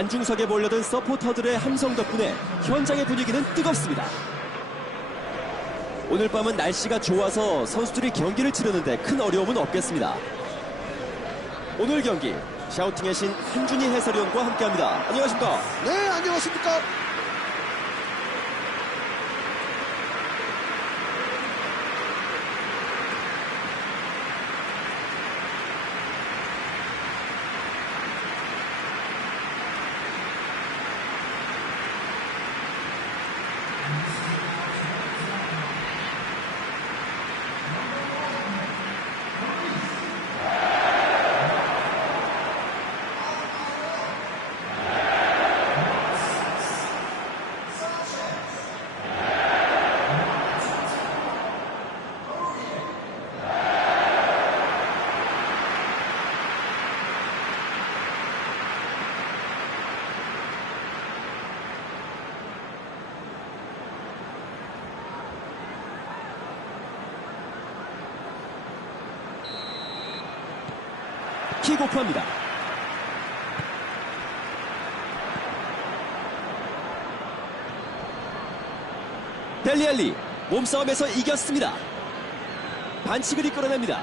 관중석에 몰려든 서포터들의 함성 덕분에 현장의 분위기는 뜨겁습니다. 오늘 밤은 날씨가 좋아서 선수들이 경기를 치르는데 큰 어려움은 없겠습니다. 오늘 경기 샤우팅의 신 한준희 해설위원과 함께합니다. 안녕하십니까? 네, 안녕하십니까. 킥오프합니다. 델리알리 몸싸움에서 이겼습니다. 반칙을 이끌어냅니다.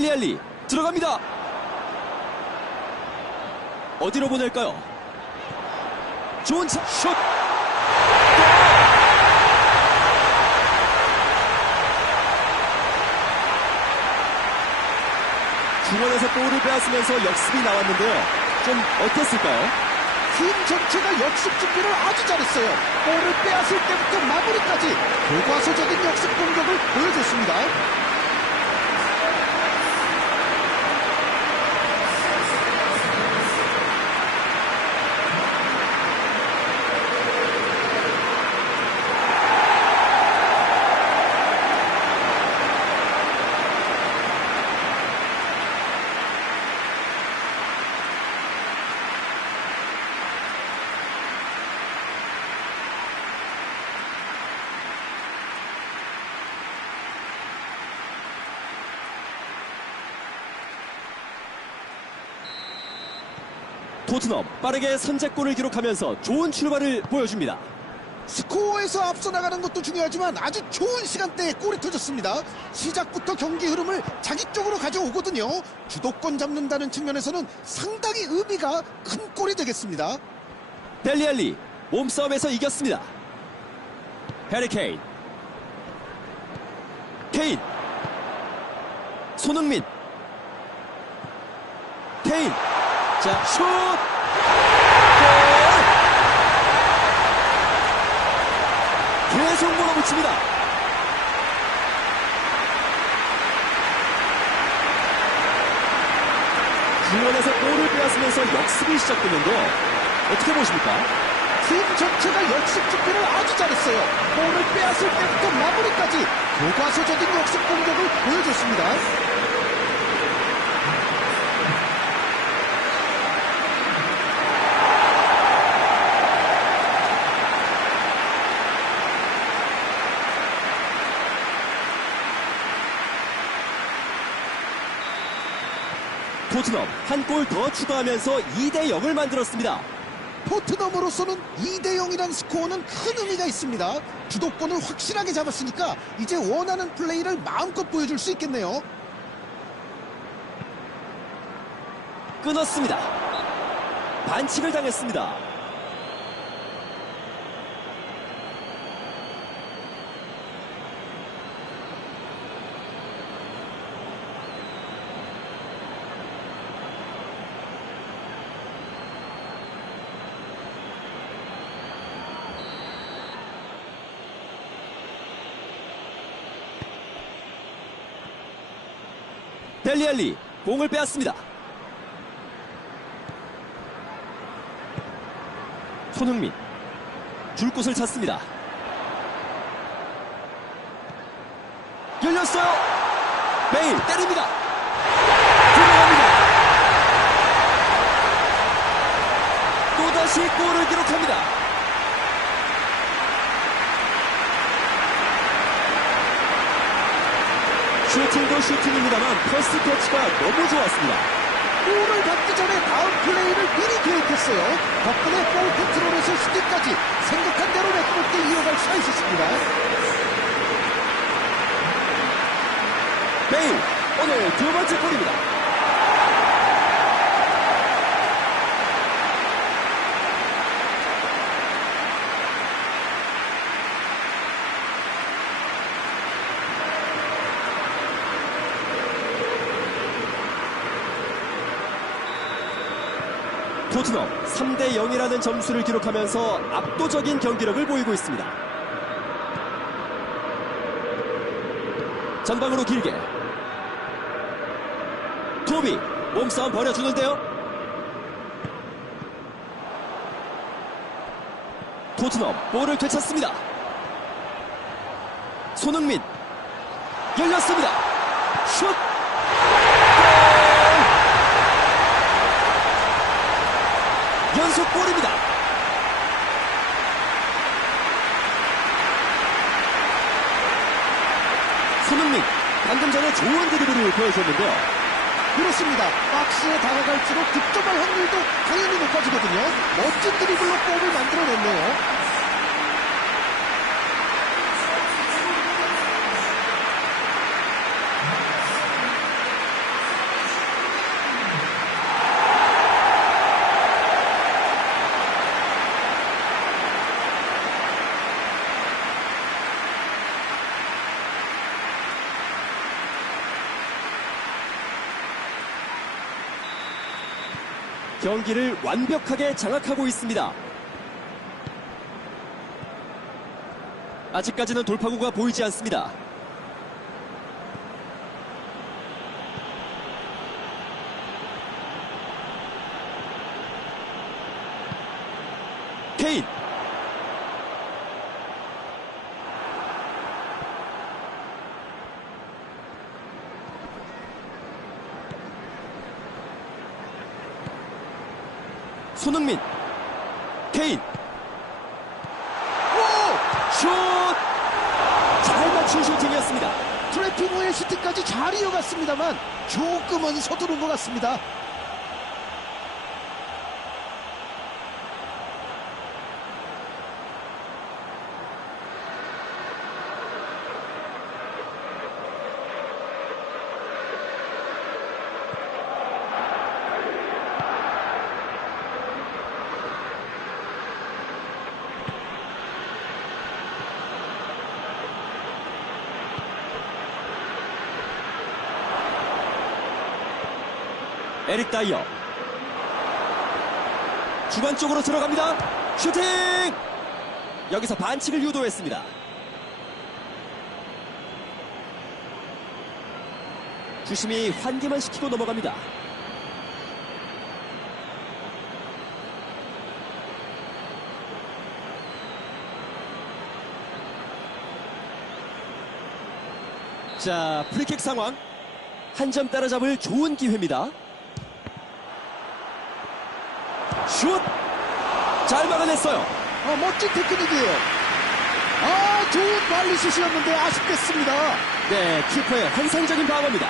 델리알리 들어갑니다. 어디로 보낼까요? 좋은 차- 슛! 중원에서 볼을 빼앗으면서 역습이 나왔는데요. 좀 어땠을까요? 팀 전체가 역습 준비를 아주 잘했어요. 볼을 빼앗을 때부터 마무리까지 교과서적인 역습 공격을 보여줬습니다. 토트넘 빠르게 선제골을 기록하면서 좋은 출발을 보여줍니다. 스코어에서 앞서 나가는 것도 중요하지만 아주 좋은 시간대에 골이 터졌습니다. 시작부터 경기 흐름을 자기 쪽으로 가져오거든요. 주도권 잡는다는 측면에서는 상당히 의미가 큰 골이 되겠습니다. 델리알리 몸싸움에서 이겼습니다. 해리 케인 케인 손흥민 케인 자 슛! 골! 계속 몰아붙입니다. 중원에서 골을 빼앗으면서 역습이 시작되는데요. 어떻게 보십니까? 팀 전체가 역습 준비를 아주 잘했어요. 볼을 빼앗을 때부터 마무리까지 교과서적인 역습 공격을 보여줬습니다. 토트넘 한 골 더 추가하면서 2대 0을 만들었습니다. 토트넘으로서는 2대 0이라는 스코어는 큰 의미가 있습니다. 주도권을 확실하게 잡았으니까 이제 원하는 플레이를 마음껏 보여줄 수 있겠네요. 끊었습니다. 반칙을 당했습니다. 델리알리 공을 빼앗습니다. 손흥민 줄 곳을 찾습니다. 열렸어요. 베일 때립니다. 들어갑니다. 또다시 골을 기록합니다. 슈팅도 슈팅입니다만 퍼스트 터치가 너무 좋았습니다. 골을 받기 전에 다음 플레이를 미리 계획했어요. 덕분에 볼 컨트롤에서 슈팅까지 생각한 대로 매끄럽게 이어갈 수가 있었습니다. 베일 오늘 두 번째 골입니다. 토트넘 3대 0이라는 점수를 기록하면서 압도적인 경기력을 보이고 있습니다. 전방으로 길게. 토비 몸싸움 벌여주는데요. 토트넘 볼을 되찾습니다. 손흥민 열렸습니다. 슛 골! 연속 골입니다 손흥민 방금 전에 좋은 드리블을 보여줬는데요 그렇습니다. 박스에 다가갈수록 득점할 확률도 당연히 높아지거든요. 멋진 드리블로 골을 만들어냈네요. 경기를 완벽하게 장악하고 있습니다. 아직까지는 돌파구가 보이지 않습니다. 케인 손흥민 케인 오! 슛! 잘 맞춘 슈팅이었습니다. 트래핑 후에 슈팅까지 잘 이어갔습니다만 조금은 서두른 것 같습니다. 에릭 다이어 주관 쪽으로 들어갑니다. 슈팅! 여기서 반칙을 유도했습니다. 주심이 환기만 시키고 넘어갑니다. 자, 프리킥 상황. 한 점 따라잡을 좋은 기회입니다. 슛! 잘 막아냈어요. 아, 멋진 테크닉이에요. 아, 좋은 발리슛이었는데 아쉽겠습니다. 네, 키퍼의 환상적인 방어입니다.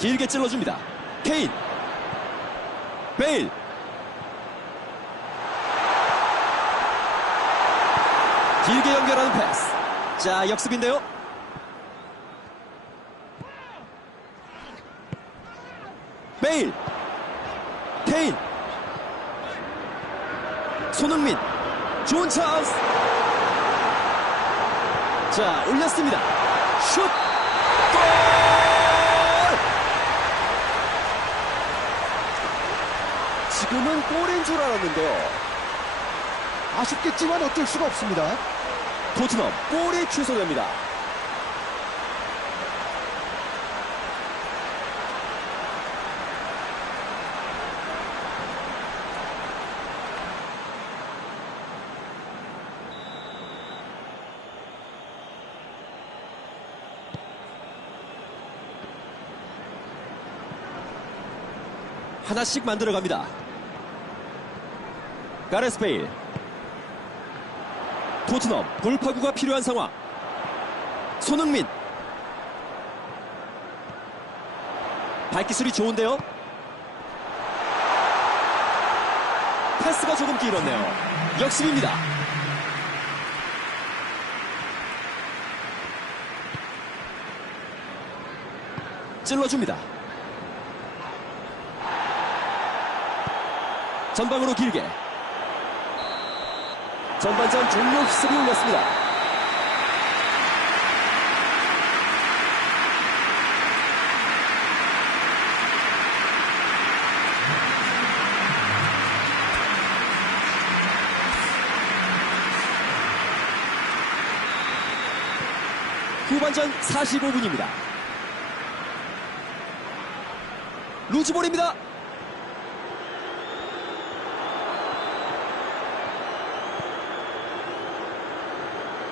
길게 찔러줍니다. 케인. 베일. 길게 연결하는 패스. 자, 역습인데요. 베일. 케인. 손흥민. 좋은 찬스. 자, 올렸습니다. 슛. 골! 지금은 골인 줄 알았는데요. 아쉽겠지만 어쩔 수가 없습니다. 토트넘 골이 취소됩니다. 하나씩 만들어 갑니다. 가레스 베일 토트넘 돌파구가 필요한 상황. 손흥민. 발기술이 좋은데요. 패스가 조금 길었네요. 역습입니다. 찔러줍니다. 전방으로 길게. 전반전 종료 휘슬이 울렸습니다. 후반전 45분입니다. 루즈볼입니다.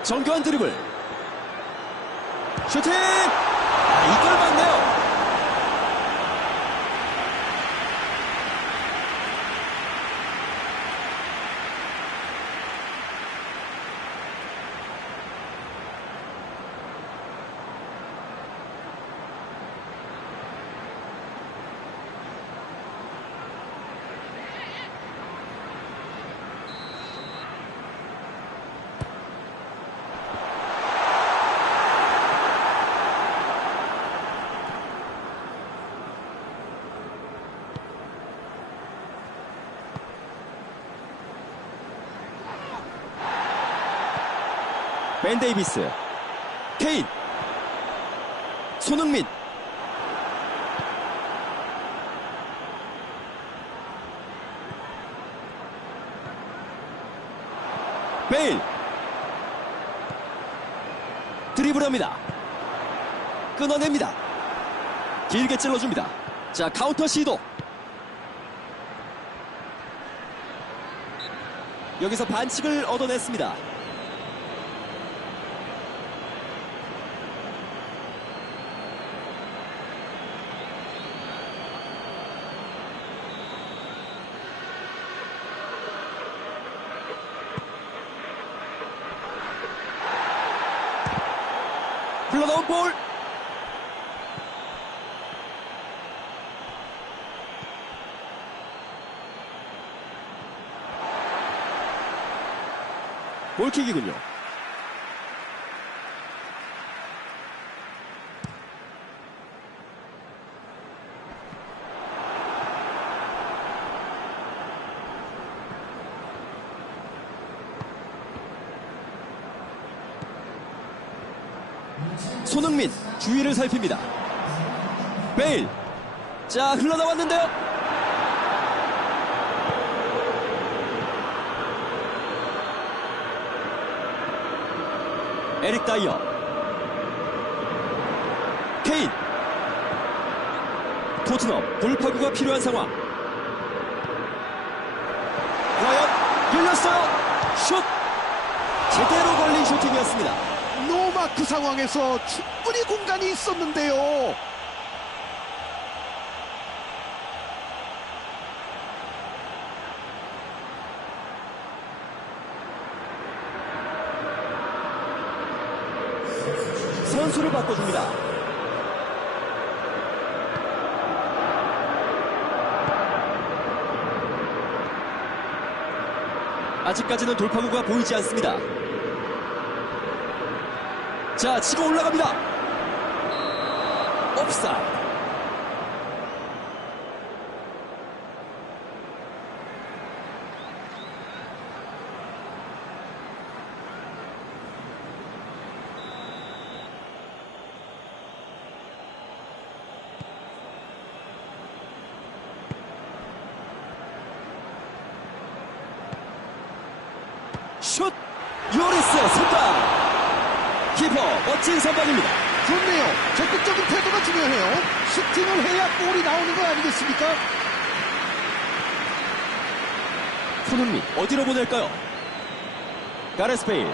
정교한 드리블. 슈팅! 아, 이걸 맞네요. 벤 데이비스. 케인. 손흥민. 베일. 드리블합니다. 끊어냅니다. 길게 찔러줍니다. 자, 카운터 시도. 여기서 반칙을 얻어냈습니다. 흘러나온 볼. 골킥이군요. 손흥민 주위를 살핍니다. 베일. 자 흘러나왔는데요. 에릭 다이어. 케인. 토트넘 돌파구가 필요한 상황. 과연 열렸어요. 슛. 제대로 걸린 슈팅이었습니다 노마크 상황에서 충분히 공간이 있었는데요. 선수를 바꿔줍니다. 아직까지는 돌파구가 보이지 않습니다. 자, 치고 올라갑니다. 옵사이드. 멋진 선방입니다. 좋네요. 적극적인 태도가 중요해요. 슈팅을 해야 골이 나오는 거 아니겠습니까? 손흥민 어디로 보낼까요? 가레스 베일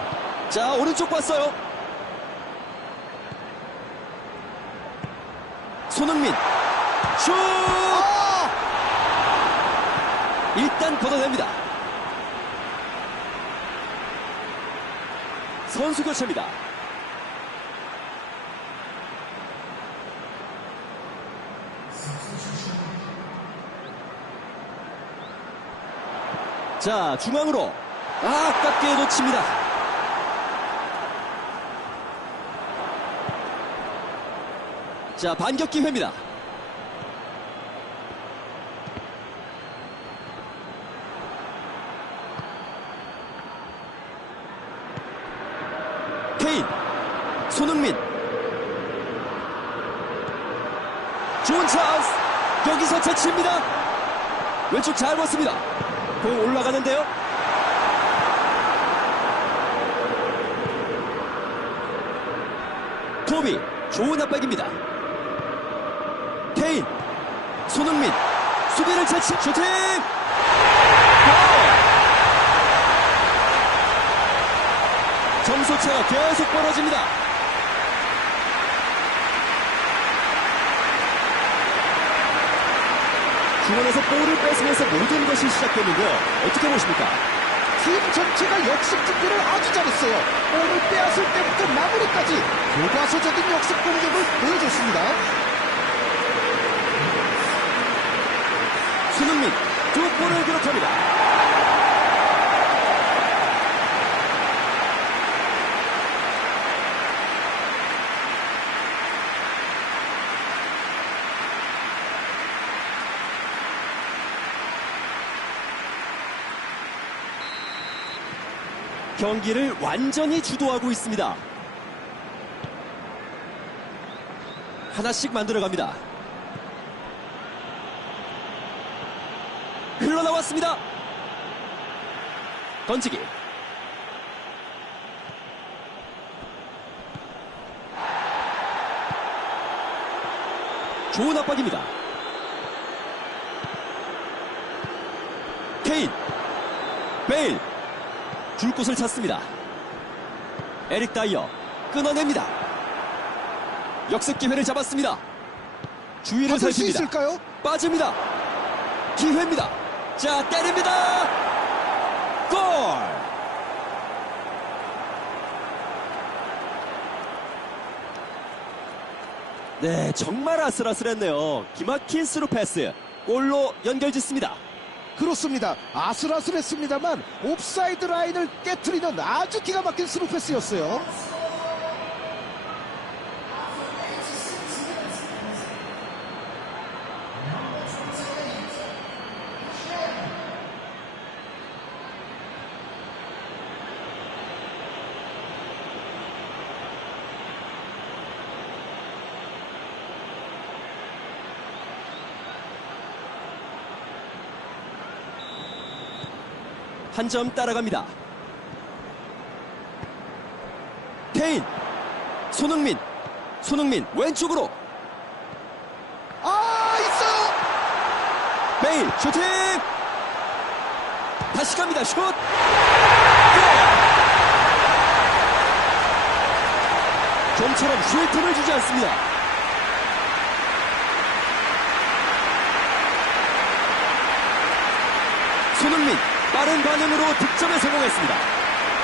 자 오른쪽 봤어요 손흥민 슛 아! 일단 걷어냅니다 선수 교체입니다 자 중앙으로 아, 아깝게 놓칩니다. 자 반격 기회입니다. 케인 손흥민. 좋은 찬스! 여기서 채치입니다. 왼쪽 잘 봤습니다 공 올라가는데요. 토비 좋은 압박입니다. 케인 손흥민 수비를 채치 슈팅! 골! 점수차가 계속 벌어집니다 중원에서 볼을 뺏으면서 모든 것이 시작됐는데요 어떻게 보십니까? 팀 전체가 역습 준비를 아주 잘했어요. 볼을 빼앗을 때부터 마무리까지 교과서적인 역습 공격을 보여줬습니다. 손흥민 두 골을 기록합니다. 경기를 완전히 주도하고 있습니다. 하나씩 만들어갑니다. 흘러나왔습니다. 던지기. 좋은 압박입니다. 케인. 베일. 줄 곳을 찾습니다. 에릭 다이어. 끊어냅니다. 역습 기회를 잡았습니다. 주위를 살핍니다. 있을까요? 빠집니다. 기회입니다. 자, 때립니다. 골! 네, 정말 아슬아슬했네요. 기막힌 스루 패스. 골로 연결짓습니다. 그렇습니다. 아슬아슬했습니다만 옵사이드 라인을 깨트리는 아주 기가 막힌 스루 패스였어요. 한 점 따라갑니다. 케인, 손흥민, 손흥민 왼쪽으로 아 있어요. 베일 슈팅! 다시 갑니다. 슛! 골! 좀처럼 쉴 틈을 주지 않습니다. 손흥민 빠른 반응으로 득점에 성공했습니다.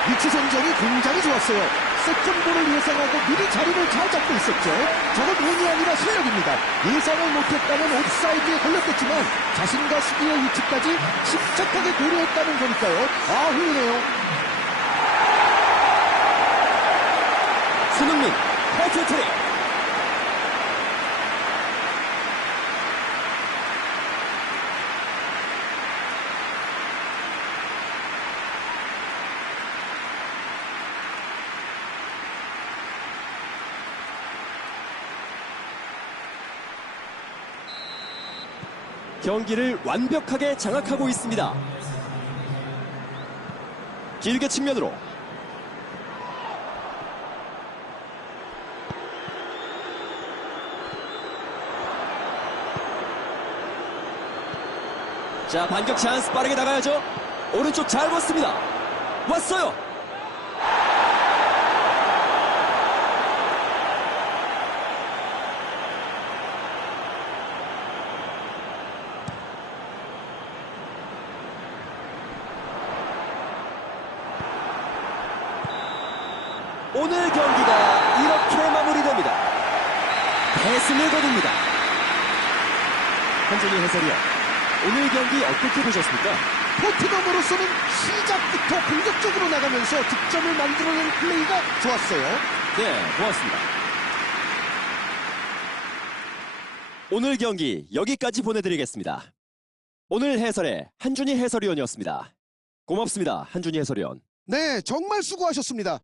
위치 선정이 굉장히 좋았어요. 세컨볼을 예상하고 미리 자리를 잘 잡고 있었죠. 저건 운이 아니라 실력입니다. 예상을 못했다면 옵사이드에 걸렸겠지만 자신과 수비의 위치까지 침착하게 고려했다는 거니까요. 아 훌륭해요. 손흥민 해트트릭 경기를 완벽하게 장악하고 있습니다. 길게 측면으로. 자 반격 찬스 빠르게 나가야죠. 오른쪽 잘 봤습니다. 왔어요 오늘 경기가 이렇게 마무리됩니다 대승을 거둡니다 한준희 해설위원 오늘 경기 어떻게 보셨습니까? 토트넘으로서는 시작부터 공격적으로 나가면서 득점을 만들어낸 플레이가 좋았어요. 네, 고맙습니다. 오늘 경기 여기까지 보내드리겠습니다. 오늘 해설의 한준희 해설위원이었습니다. 고맙습니다, 한준희 해설위원. 네, 정말 수고하셨습니다.